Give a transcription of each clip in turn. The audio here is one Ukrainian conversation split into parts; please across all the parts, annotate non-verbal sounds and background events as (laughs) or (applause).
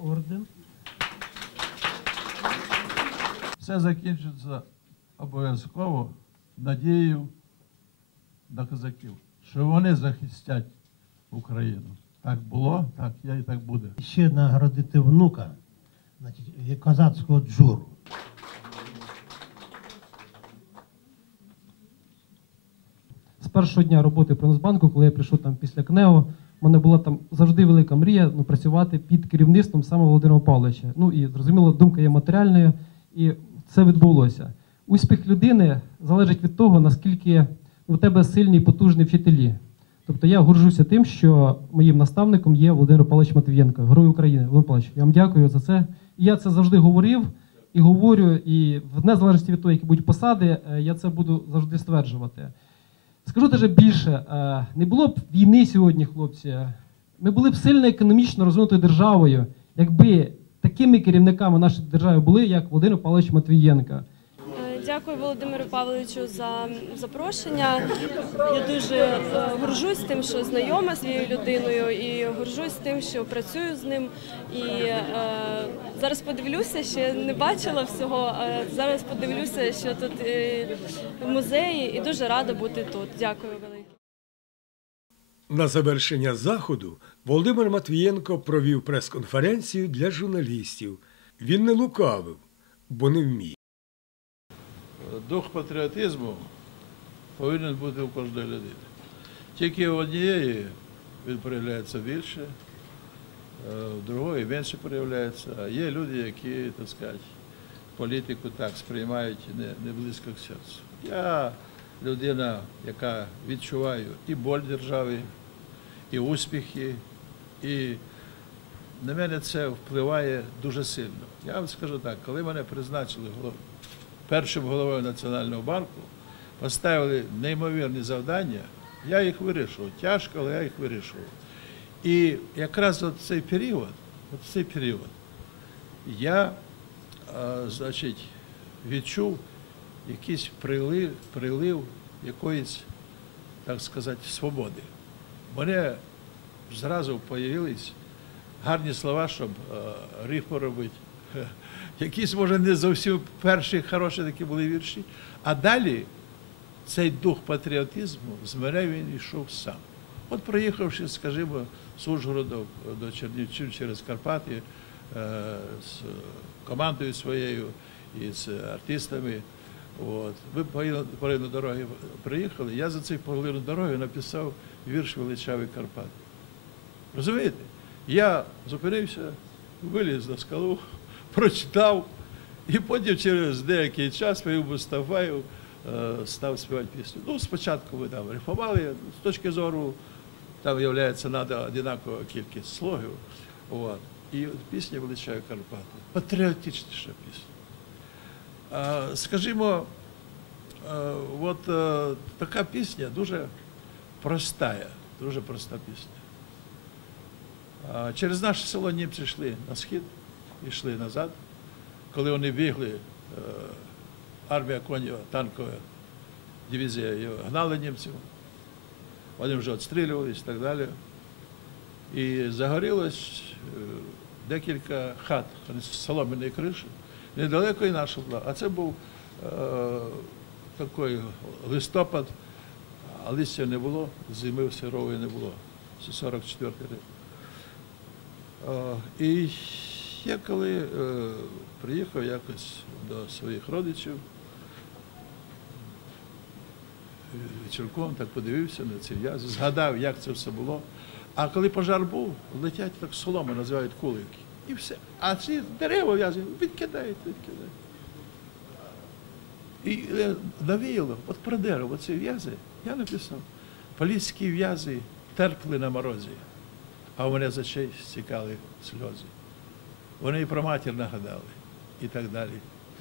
орден. Все закінчиться обов'язково надією на козаків, що вони захистять Україну. Так було, так є і так буде. Ще нагородити внука, значить, козацького джуру. з першого дня роботи при Нацбанку, коли я прийшов там після КНЕО, в мене була там завжди велика мрія ну, працювати під керівництвом саме Володимира Павловича. Ну і зрозуміло, думка є матеріальною, і це відбулося. Успіх людини залежить від того, наскільки у тебе сильні і потужні вчителі. Тобто я горжуся тим, що моїм наставником є Володимир Павлович Матвієнко, Герой України. Володимир Павлович, я вам дякую за це. І я це завжди говорив і говорю, і в незалежності від того, які будуть посади, е, я це буду завжди стверджувати. Скажу даже більше, е, не було б війни сьогодні, хлопці. Ми були б сильно економічно розвинутою державою, якби такими керівниками нашої держави були, як Володимир Павлович Матвієнко. Дякую Володимиру Павловичу за запрошення. Я дуже е, горжусь тим, що знайома з цією людиною, і горжусь тим, що працюю з ним. І е, зараз подивлюся, ще не бачила всього. е, зараз подивлюся, що тут е, в музеї, і дуже рада бути тут. Дякую велике. На завершення заходу Володимир Матвієнко провів прес-конференцію для журналістів. Він не лукавив, бо не вмів. Дух патріотизму повинен бути у кожної людини. Тільки у однієї він проявляється більше, е, у другої менше проявляється. А є люди, які, так сказати, політику так сприймають не, не близько к серцю. Я людина, яка відчуваю і боль держави, і успіхи, і на мене це впливає дуже сильно. Я вам скажу так, коли мене призначили першим головою Національного банку, поставили неймовірні завдання, я їх вирішував. Тяжко, але я їх вирішував. І якраз от цей період, от цей період, я, значить, відчув якийсь прилив, прилив якоїсь, так сказати, свободи. Мене зразу з'явились гарні слова, щоб е, рифму робити. Якісь, може, не зовсім перші хороші такі були вірші. А далі цей дух патріотизму з мене він йшов сам. От проїхавши, скажімо, з Ужгороду до Чернівців через Карпати е, з командою своєю і з артистами. От. Половину- половину дороги приїхали, я за цей половину дороги написав вірш Величавий Карпат. Розумієте? Я зупинився, виліз на скалу, прочитав, і потім через деякий час моїм Мустафаєв е, став співати пісню. Ну, спочатку ви там рифмували, з точки зору, там виявляється, треба одинакова кількість слогів. От. І пісня величає Карпати. Патріотичніша пісня. Скажімо, е, от е, така пісня дуже простая, дуже проста пісня. Через наше село німці йшли на схід, йшли назад. Коли вони бігли, е, армія конєва, танкова дивізія його гнали німців, вони вже відстрілювалися і так далі. І загорілось е, декілька хат з солом'яної криші. Недалеко і наша була. А це був е, такий листопад, а листя не було, зими сирової не було. Це 44 рік. Е, І я коли е, приїхав якось до своїх родичів, вечірком так подивився на ці в'язи, згадав, як це все було. А коли пожар був, летять так соломи, називають кулики. І все. А ці дерева в'язи відкидають, відкидають. І е, навіяло, от про дерево, ці в'язи, я написав, поліські в'язи терпли на морозі, а у мене з очей стікали сльози. Вони і про матір нагадали, і так далі.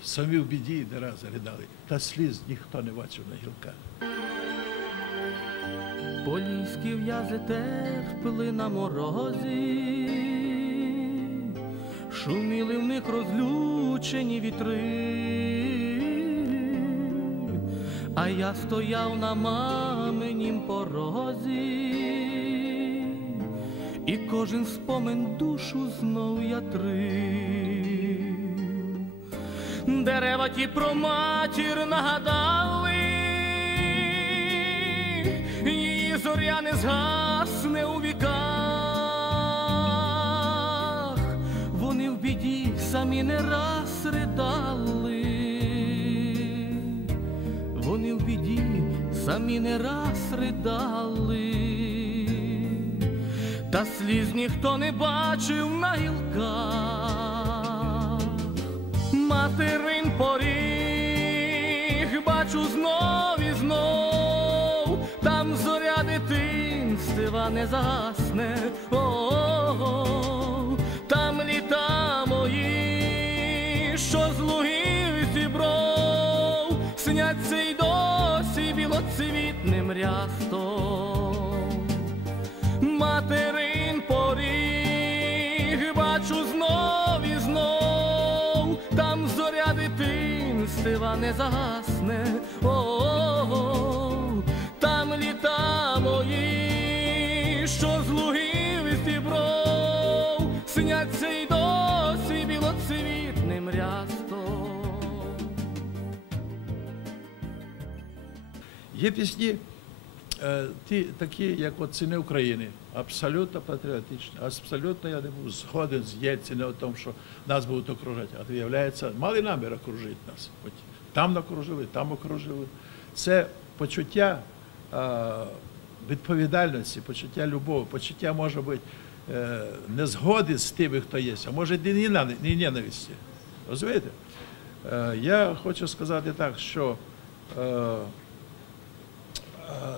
Самі в біді не раз ридали, та сліз ніхто не бачив на гілках. Поліські в'язи терпли на морозі, шуміли в них розлючені вітри, а я стояв на маминім порозі і кожен спомин душу знов ятрив. Дерева ті про матір нагадали, її зоря не згасне у віках, вони в біді самі не раз ридали, вони в біді самі не раз ридали, та сліз ніхто не бачив на гілках. Материн поріг, бачу знов і знов, там зоря дитинства не згасне, о, там літа мої, що з лугів зібров, сняться й досі білоцвітним рястом дитинства не згасне, о, там літа мої, що з лугів і стібров, сняться й досі білоцвітним рястом. Є пісні, е, ті, такі, як от «Ціни України, абсолютно патріотичні. Абсолютно я не був згоден з Єльциним у тому, що нас будуть окружати. А виявляється, мали намір окружити нас. Там окружили, там окружили. Це почуття е, відповідальності, почуття любові, почуття може бути е, незгоди з тими, хто є, а може і ненависті. Розумієте? Е, я хочу сказати так, що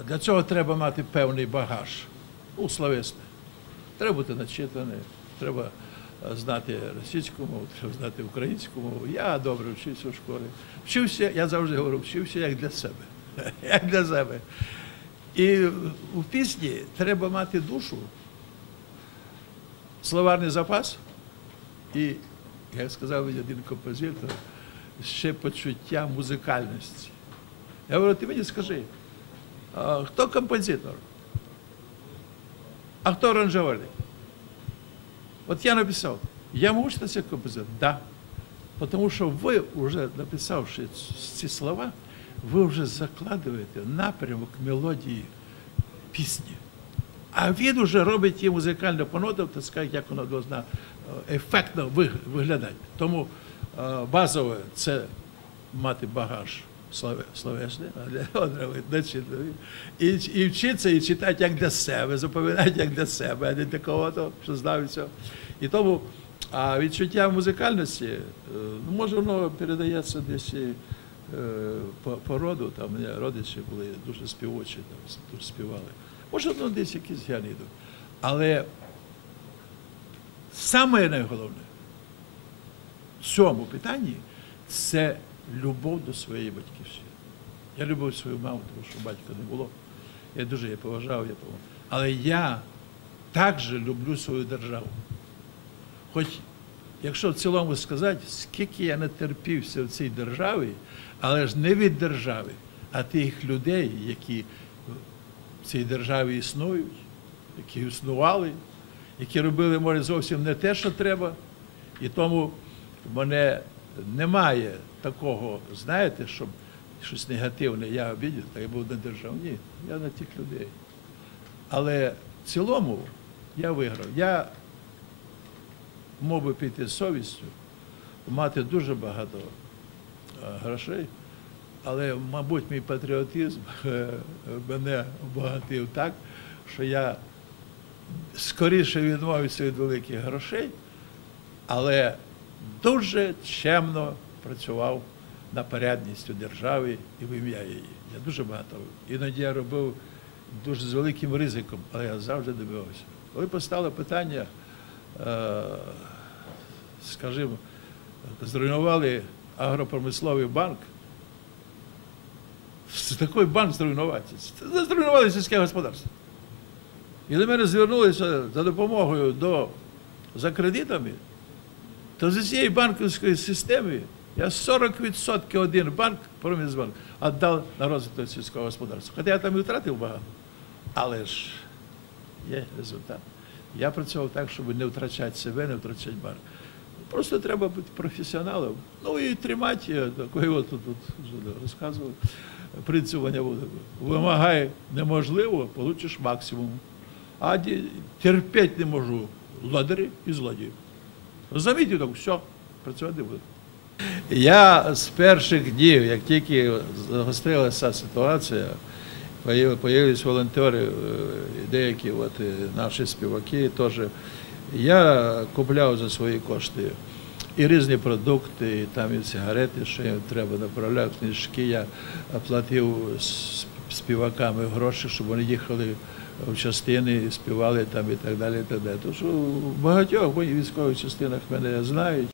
Для цього треба мати певний багаж, ну, словесний. Треба бути начитаний, треба знати російську мову, треба знати українську мову. Я добре вчився в школі. Вчився, я завжди говорю, вчився як для себе. (laughs) Як для себе. І у пісні треба мати душу, словарний запас і, як сказав один композитор, ще почуття музикальності. Я говорю, ти мені скажи, хто композитор? А хто аранжувальник? От я написав, я можу стати композитором? Да. Тому що ви, вже написавши ці слова, ви вже закладуєте напрямок мелодії пісні. А він вже робить її музикально по так сказати, як вона повинна е, ефектно виглядати. Тому е, базове це мати багаж слове- словесний, а для його треба начитаний. І, і вчитися, і читати як для себе, запам'ятати як для себе, а не для кого-то, що знав і. І тому а відчуття музикальності, е, ну, може, воно передається десь і, е, по, по роду, там мене родичі були дуже співочі, там дуже співали. Може, ну, десь якісь гени йдуть. Але саме найголовне в цьому питанні це любов до своєї батьківщини. Я любив свою маму, тому що батька не було. Я дуже її поважав, я поважав. Але я також люблю свою державу. Хоч, якщо в цілому сказати, скільки я не терпівся в цій державі, але ж не від держави, а тих людей, які в цій державі існують, які існували, які робили, може, зовсім не те, що треба. І тому мене немає такого, знаєте, щоб щось негативне я обідів, та я був на державі. Ні, я на тих людей. Але в цілому я виграв. Я мог би піти з совістю, мати дуже багато е, грошей, але, мабуть, мій патріотизм е, мене обагатив так, що я скоріше відмовився від великих грошей, але дуже чемно працював на порядність у державі і в ім'я її. Я дуже багато. Іноді я робив дуже з великим ризиком, але я завжди добивався. Коли постало питання, е, скажімо, зруйнували агропромисловий банк, такий банк зруйнувати. Це Зруйнували сільське господарство. І до мене звернулися за допомогою до, за кредитами, то з цієї банківської системи я 40% один банк, Промізбанк, віддав на розвиток сільського господарства. Хоча я там і втратив багато. Але ж є результат. Я працював так, щоб не втрачати себе, не втрачати бар. Просто треба бути професіоналом. Ну і тримати, е, такий тут, розказував, принцип Ваня Вудика. Вимагай неможливо, получиш максимум. А терпеть не можу ладарі і злодіїв. Розумієте, так, все, працювати буде. Я з перших днів, як тільки загострилася ситуація, появились волонтери, е, деякі от, е, наші співаки теж. Я купляв за свої кошти і різні продукти, і там і сигарети, що їм треба, направляв книжки. Я платив співаками гроші, щоб вони їхали в частини, співали там і так далі. І так далі. Що в багатьох військових частинах мене знають.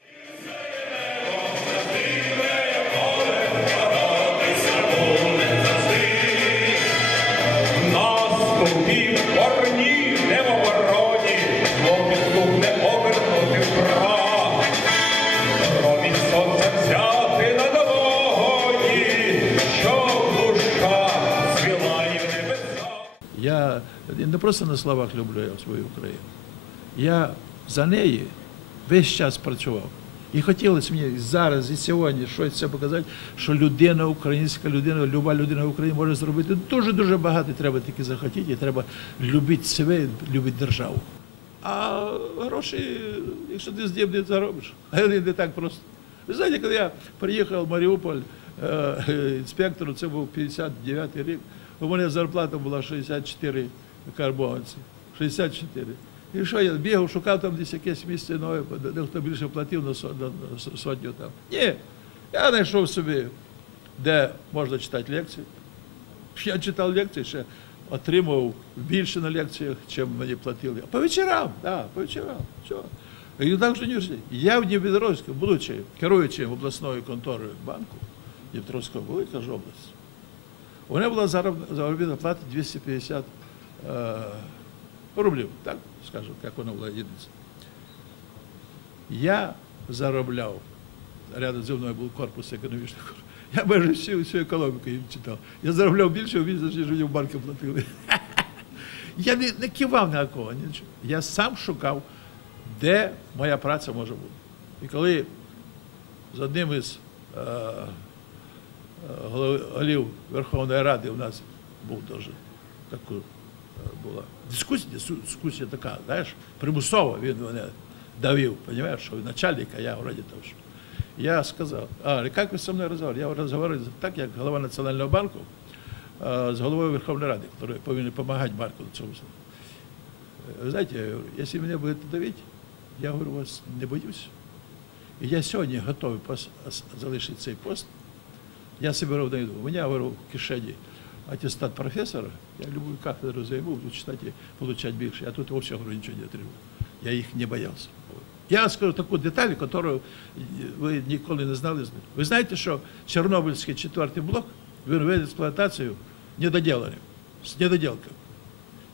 Не просто на словах люблю я свою Україну. Я за неї весь час працював. І хотілося мені зараз і сьогодні щось це показати, що людина, українська людина, люба людина в Україні може зробити дуже-дуже багато. Треба тільки захотіти, і треба любити себе, любити державу. А гроші, якщо ти здібний, заробиш. А не так просто. Ви знаєте, коли я приїхав в Маріуполь е, інспектору, це був 59-й рік, у мене зарплата була 64 карбованці. 64. І що я бігав, шукав там десь якесь місце нове, де хто більше платив на со- на- на со- сотню там. Ні, я знайшов собі, де можна читати лекції. Я читав лекції, ще отримував більше на лекціях, чим мені платили. По вечорам, так, по вечорам. Все. Так же університеті. Я в Дніпропетровську, будучи керуючим обласною конторою банку, Дніпропетровська велика ж область, у мене була зароб- заробітна плата 250 е, рублів, так скажемо, як була єдиниця. Я заробляв, рядом зі мною був корпус економічний корпус, (laughs) я майже всю, всю економіку їм читав. Я заробляв більше в місяць, ніж мені в банки платили. (laughs) Я не, не кивав на. Я сам шукав, де моя праця може бути. І коли з одним із е, е, голів Верховної Ради у нас був дуже така е, була дискусія, дискусія така, знаєш, примусово він мене давив, розумієш, що начальник, а я вроді того. що. Я сказав, а як ви зі мною розмовляли? Я розмовляю так, як голова Національного банку з головою Верховної Ради, який повинен допомагати банку на цьому. Вы знаете, если меня будете давить, я говорю, вас не боюсь. І я сьогодні готовий залишити цей пост. Я себе ровно. У мене, говорю, в кишені аттестат професора. Я любую кафедру займу, буду читати, получать більше. Я тут вообще говорю, нічого не отримав. Я їх не боявся. Я скажу таку деталь, яку ви ніколи не знали. Ви знаєте, що Чорнобильський четвертий блок він в експлуатацію недоділений, з недоділкою.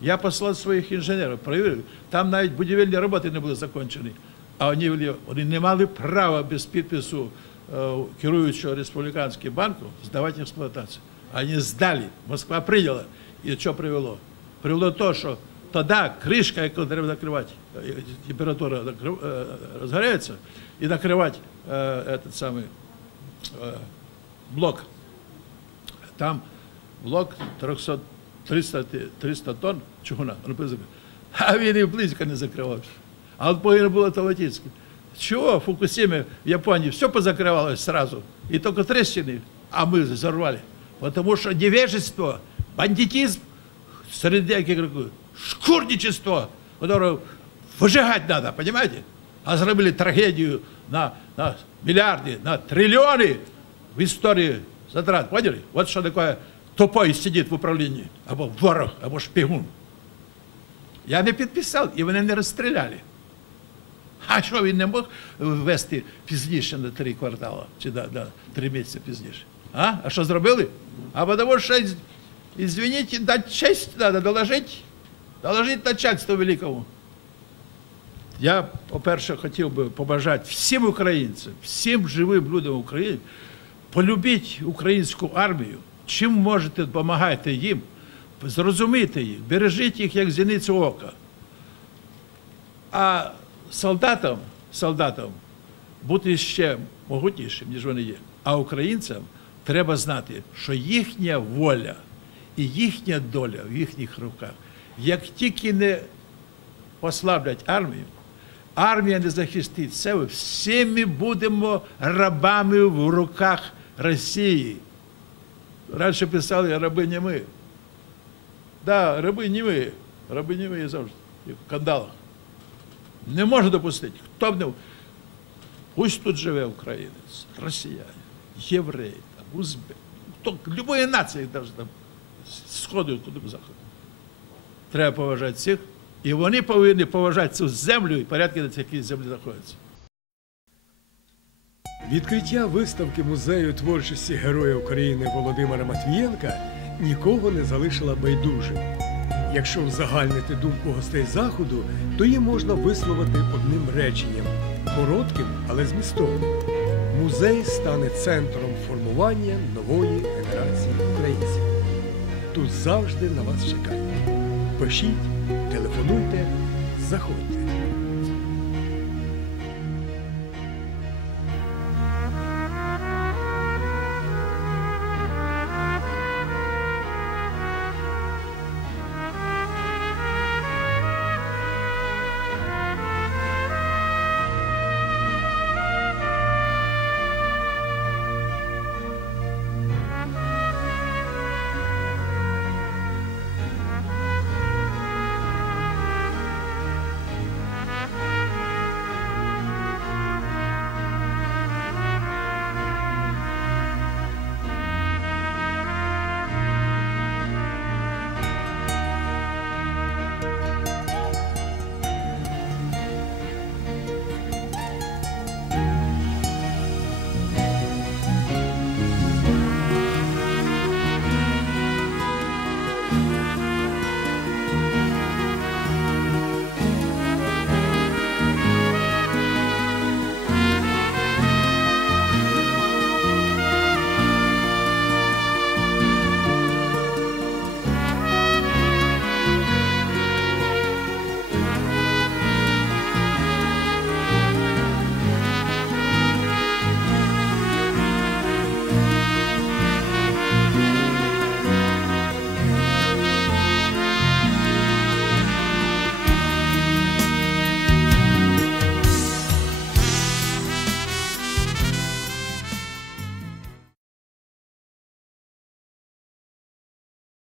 Я послав своїх інженерів, перевірив, там навіть будівельні роботи не були закончені. А вони, вони не мали права без підпису е, керуючого республіканським банком здавати експлуатацію. Вони здали, Москва прийняла. І що привело? Привело те, що тоді кришка, яку треба накривати, е, температура накрив- е, розгорається, і накривати е, этот самий е, блок там блок 300, 300, ти- 300 тонн чугуна, ну, позаби. а він і близько не закривався. А от повинно було Таватінське. Чого в Фукусімі в Японії все позакривалось сразу, і тільки тріщини, а ми взорвали. Потому що невежество, бандитизм, серед деяких років, шкурничество, которое выжигать надо, понимаете? А зробили трагедію на, на мільярди, на трильйони в історії затрат. Поняли? От що таке тупой сидить в управлінні, або ворог, або шпигун. Я не підписав, і вони не розстріляли. А що він не мог ввести пізніше на три квартали, чи на, на три місяці пізніше? А? А що зробили? А тому що, извините, дати честь треба, доложити, доложити начальству великому. Я, по-перше, хотів би побажати всім українцям, всім живим людям України, полюбіть українську армію. Чим можете, допомагайте їм, зрозумійте їх, бережіть їх як зіницю ока. А солдатам, солдатам бути ще могутнішим, ніж вони є. А українцям треба знати, що їхня воля і їхня доля в їхніх руках. Як тільки не послаблять армію, армія не захистить себе, всі ми будемо рабами в руках Росії. Раніше писали раби не ми. Да, раби не ми. Раби не ми завжди. В кандалах. Не можна допустити. Хто б не. Пусть тут живе українець, росіяни, євреї, там, узбек, хто, любої нації, навіть там, сходу, куди заходу. Треба поважати всіх, і вони повинні поважати цю землю і порядки, на якій землі знаходяться. Відкриття виставки музею творчості Героя України Володимира Матвієнка нікого не залишила байдужим. Якщо узагальнити думку гостей заходу, то її можна висловити одним реченням коротким, але змістовним. Музей стане центром формування нової генерації українців. Завжди на вас чекають. Пишіть, телефонуйте, заходьте.